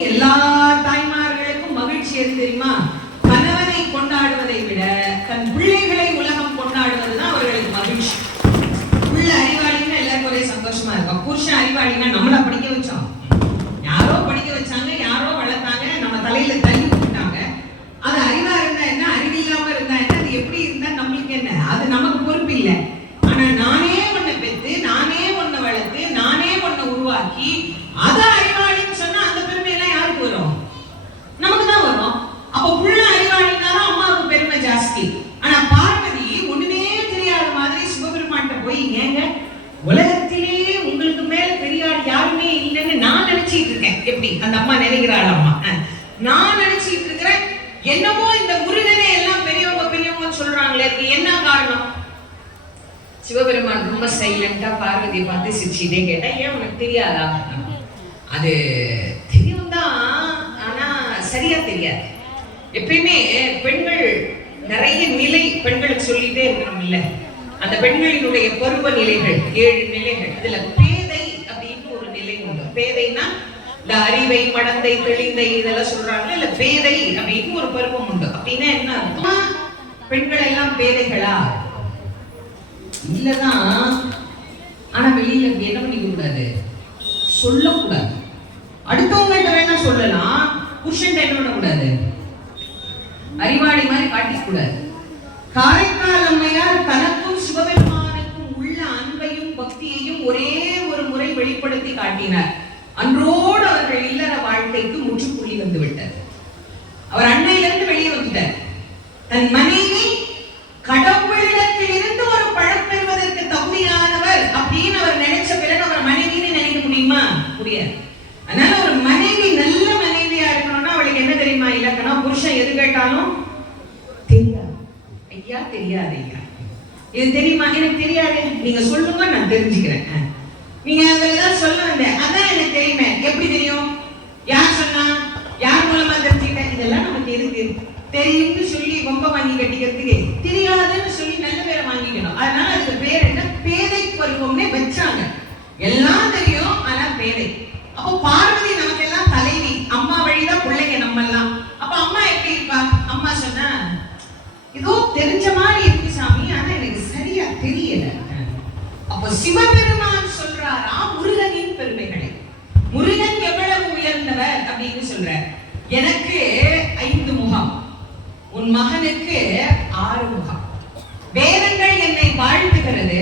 எல்லா தாய்மார்களுக்கும் மகிழ்ச்சி எது தெரியுமா? கணவனை கொண்டாடுவதை விட தன் பிள்ளைகளை உலகம் கொண்டாடுவதுதான் அவர்களுக்கு மகிழ்ச்சி. புள்ள அறிவாளின்னா எல்லாருக்கும் ஒரே சந்தோஷமா இருக்கும். புருஷன் அறிவாளின்னா நம்மள படிக்க வச்சோம், யாரோ படிக்க வச்சாங்க, யாரோ வளர்த்தாங்க, நம்ம தலையில தள்ளி விட்டாங்க. அது அறிவா இருந்தா என்ன, அறிவில்லாம இருந்தா என்ன, அது எப்படி இருந்தா நம்மளுக்கு என்ன, அது நமக்கு பொறுப்பு இல்லை. ஆனா நானே உன்னை பெத்து, நானே உன்னை வளர்த்து, நானே உன்னை உருவாக்கி அத அறிவாளின்னு சொன்னா அந்த பெருமை எல்லாம் யாருக்கு வரும்? நமக்கு தான் வரும். அப்ப புள்ள அறிவாளினாலும் அம்மாவுக்கு பெருமை ஜாஸ்தி. ஆனா பார்வதி ஒண்ணுமே தெரியாத மாதிரி சிவபெருமான்கிட்ட போய், ஏங்க உலகத்திலே உங்களுக்கு மேல பெரியாள் யாருமே இல்லைன்னு நான் நினைச்சிட்டு இருக்கேன். எப்படி அந்த அம்மா நினைக்கிறாள்? அம்மா நான் நினைச்சிட்டு இருக்கிறேன், என்னமோ இந்த முருகனே எல்லாம் பெரியவங்க பெரியவங்க சொல்றாங்களே, என்ன காரணம்? சிவபெருமான் ரொம்ப சைலண்டா பார்வதியை பார்த்து சிரிச்சுட்டே கேட்டா, ஏன் உனக்கு தெரியாதா? அது தெரியும் தான், ஆனா சரியா தெரியாது. எப்பயுமே பெண்கள் நிறைய நிலை பெண்களுக்கு சொல்லிட்டே இருக்கணும் இல்ல. அந்த பெண்களினுடைய பருவ நிலைகள் 7 நிலைகள். இதுல பேதை அப்படின்னு ஒரு நிலை உண்டு. பேதைன்னா இந்த அறிவை, மடந்தை, தெளிந்தை இதெல்லாம் சொல்றாங்க இல்ல. பேதை அப்படின்னு ஒரு பருவம் உண்டு. அப்படின்னா என்ன அர்த்தம்? பெண்கள் எல்லாம் பேதைகளா? இல்லதான். ஆனா வெளியில என்ன பண்ணிக்க கூடாது, சொல்லக்கூடாது. அடுத்தவங்கள்ட்ட வேணா சொல்லலாம், புருஷன் என்ன பண்ணக்கூடாது, அறிவாளி மாதிரி காட்டிக்க கூடாது. காரைக்கால் அம்மையார் தனக்கும் சிவபெருமானுக்கும் உள்ள அன்பையும் பக்தியையும் ஒரே ஒரு முறை வெளிப்படுத்தி காட்டினார். அன்றோடு அவர்கள் இல்லற வாழ்க்கைக்கு முற்றுப்புள்ளி வந்து விட்டார். அவர் அன்னையிலிருந்து வெளியே வந்துட்டார். தன் மனைவி கடவுளிடத்தில் இருந்து ஒரு பழம் பெறுவதற்கு தகுதியானவர் அப்படின்னு அவர் நினைச்ச பிறகு அவர் மனைவின்னு நினைக்க முடியுமா? முடியாது. அதனால ஒரு மனைவி நல்ல மனைவியா இருக்கணும்னா அவளுக்கு என்ன தெரியுமா இலக்கணம்? புருஷன் எது கேட்டாலும் தெரியாது. ஐயா தெரியாது, ஐயா இது தெரியுமா? எனக்கு தெரியாது, நீங்க சொல்லுங்க நான் தெரிஞ்சுக்கிறேன். நீங்க அதெல்லாம் சொல்ல வந்தேன், அதான் எனக்கு தெரியுமே. எப்படி தெரியும்? யார் சொன்னா? யார் மூலமா தெரிஞ்சுக்கிட்டேன்? இதெல்லாம் நமக்கு எதுக்கு? தெரியும்னு சொல்லி ரொம்ப வாங்கி கட்டிக்கிறதுக்கு, தெரியாதுன்னு சொல்லி நல்ல பேரை வாங்கிக்கணும். அதனால அதுக்கு பேர் என்ன? பேதை பருவம்னே வச்சாங்க. எல்லாம் தெரியும் ஆனா பேதை. அப்போ பார்வதி நமக்கு எல்லாம் தலைவி, அம்மா வழிதான் பிள்ளைங்க நம்ம எல்லாம். அப்ப அம்மா எப்படி இருப்பா? அம்மா சொன்னா, ஏதோ தெரிஞ்ச மாதிரி இருக்கு சாமி, ஆனா எனக்கு சரியா தெரியல. அப்போ சிவபெருமான் சொல்றாரா முருகனின் பெருமைகளை. முருகன் எவ்வளவு உயர்ந்தவர் அப்படின்னு சொல்றார். எனக்கு 5 முகம், உன் மகனுக்கு 6 முகம். வேதங்கள் என்னை வாழ்த்துகிறது.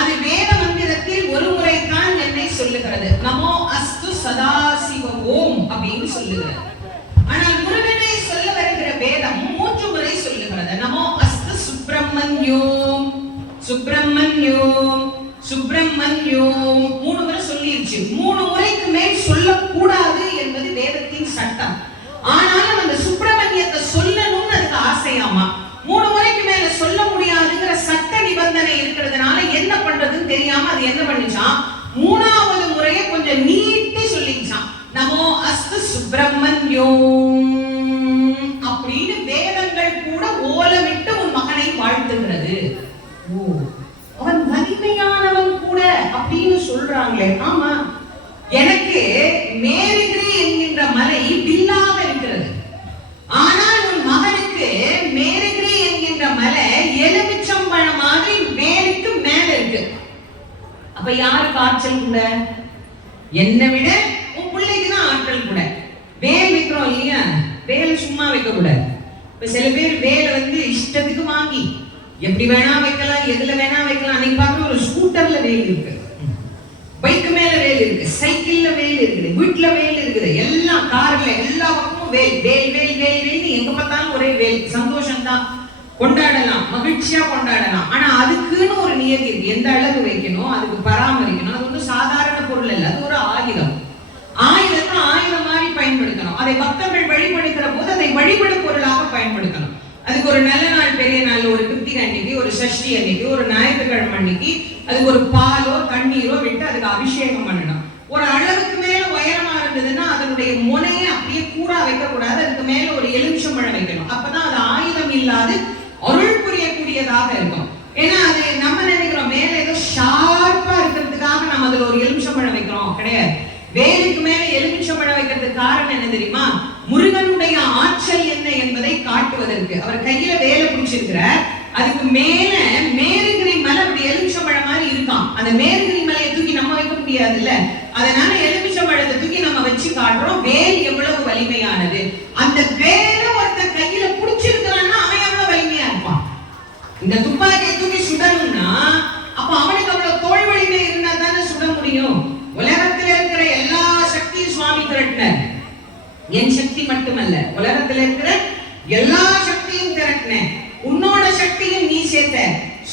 அது வேத மந்திரத்தில் ஒரு முறைதான் என்னை சொல்லுகிறது. நமோ அஸ்து சதாசிவ ஓம் அப்படின்னு சொல்லுகிறது. ஆனால் முருகனை சொல்ல வருகிற வேதம் 3 முறை சொல்லுகிறது. நமோ அஸ்து சுப்பிரமணியோம், சுப்பிரமணியோம், சுப்பிரமணியோம் 3 முறை சொல்லிருச்சு. 3 முறைக்கு மேல் சொல்லக்கூடாது என்பது வேதத்தின் சட்டம். ஆனாலும் அந்த சுப்பிரமணியத்தை சொல்லணும்னு அதுக்கு ஆசையாமா. 3 முறைக்கு மேல சொல்ல முடியாதுங்கிற சட்ட நிபந்தனை இருக்கிறதுனால என்ன பண்றதுன்னு தெரியாம அது என்ன பண்ணிச்சான், 3வது முறையை கொஞ்சம் நீட்டி சொல்லிச்சான். நமோ அஸ்து சுப்பிரமணியோம் அப்படின்னு வேதங்கள் கூட ஓலமிட்டு உன் மகனை வாழ்த்துகிறது. ஓ, அவன் வலிமையானவன் கூட அப்படின்னு சொல்றாங்களே. ஆமா, எனக்கு மேருகிரி என்கின்ற மலை வில்லாக இருக்கிறது. ஆனால் உன் மகனுக்கு மேருகிரி என்கின்ற மலை எலுமிச்சம்பழம் மாதிரி மேலுக்கு மேல இருக்கு. அப்ப யாருக்கு ஆற்றல் கூட? என்னை விட உன் பிள்ளைக்கு தான் ஆற்றல் கூட. வேல் வைக்கிறோம் இல்லையா, வேலை சும்மா வைக்க கூடாது. இப்ப சில பேர் வேலை இஷ்டத்துக்கு வாங்கி எப்படி வேணா வைக்கலாம், எதுல வேணா வைக்கலாம். அன்னைக்கு பார்க்க ஒரு ஸ்கூட்டர்ல வேல் இருக்கு, பைக்கு மேல வேல் இருக்கு, சைக்கிள்ல வேல் இருக்குது, வீட்டுல வேல் இருக்குது, எல்லாம் கார்ல எல்லா பக்கமும் வேல் வேல் வேல் வேல் வேல். எங்க பார்த்தாலும் ஒரே வேல். சந்தோஷம் தான், கொண்டாடலாம், மகிழ்ச்சியா கொண்டாடலாம். ஆனா அதுக்குன்னு ஒரு நியதி இருக்கு. எந்த அளவு வைக்கணும், அதுக்கு பராமரிக்கணும். அது ஒன்றும் சாதாரண பொருள் இல்லை, அது ஒரு ஆயுதம். ஆயுதத்தை ஆயுதம் மாதிரி பயன்படுத்தணும். அதை பக்தர்கள் வழிபடுகிற போது அதை வழிபடு பொருளாக பயன்படுத்தணும். அதுக்கு ஒரு நல்ல நாள், பெரிய நாள், ஒரு கிருத்திகை அன்னைக்கு, ஒரு சஷ்டி அன்னைக்கு, ஒரு ஞாயிற்றுக்கிழமை அன்னைக்கு அதுக்கு ஒரு பாலோ தண்ணீரோ விட்டு அதுக்கு அபிஷேகம் பண்ணணும். ஒரு அளவுக்கு மேல உயரமா இருந்ததுன்னா அதனுடைய முனையை அப்படியே கூடா வைக்க கூடாது. அதுக்கு மேல ஒரு எலுமிச்சம்பழம் வைக்கணும். அப்பதான் அது ஆயுதம் இல்லாது அருள் புரியக்கூடியதாக இருக்கும். ஏன்னா அது நம்ம நினைக்கிறோம் மேல ஏதோ ஷார்ப்பா இருக்கிறதுக்காக நம்ம அதுல ஒரு எலுமிச்சம்பழம் வைக்கிறோம், கிடையாது. வேலுக்கு மேல எலுமிச்சம்பழம் வைக்கிறதுக்கு காரணம் என்ன தெரியுமா? முருகனுடைய ஆற்றல் என்ன என்பதை காட்டுவதற்கு. அவர் கையில வேலை பிடிச்சிருக்கிறார். அதுக்கு மேல மேருகிரி மலை அப்படி எலுமிச்சம்பழம் மாதிரி இருக்கான். அந்த மேருகிரி மலையை தூக்கி நம்ம வைக்க முடியாதுல்ல, அதனால எலுமிச்சம்பழத்தை தூக்கி நம்ம வச்சு காட்டுறோம். வேல் எவ்வளவு வலிமையானது. அந்த வேலை ஒருத்த கையில பிடிச்சிருக்கிறான்னா அவன் எவ்வளவு வலிமையா இருப்பான். இந்த துப்பாக்கியை தூக்கி சுடணும்னா அப்ப அவனுக்கு அவ்வளவு தோல் வலிமை இருந்தா தானே சுட முடியும். உலகத்துல இருக்கிற எல்லா சக்தியும் சுவாமி திரட்டினார். என் சக்தி மட்டுமல்ல, உலகத்துல இருக்கிற எல்லா சக்தியும் திரட்டின. உன்னோட சக்தியும் நீ சேர்த்த.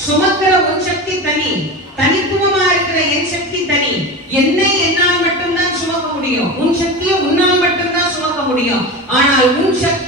சுமக்கிற உன் சக்தி தனி, தனித்துவமா இருக்கிற என் சக்தி தனி. என்னை என்னால் மட்டும்தான் சுமக்க முடியும், உன் சக்தியை உன்னால் மட்டும்தான் சுமக்க முடியும். ஆனால் உன் சக்தி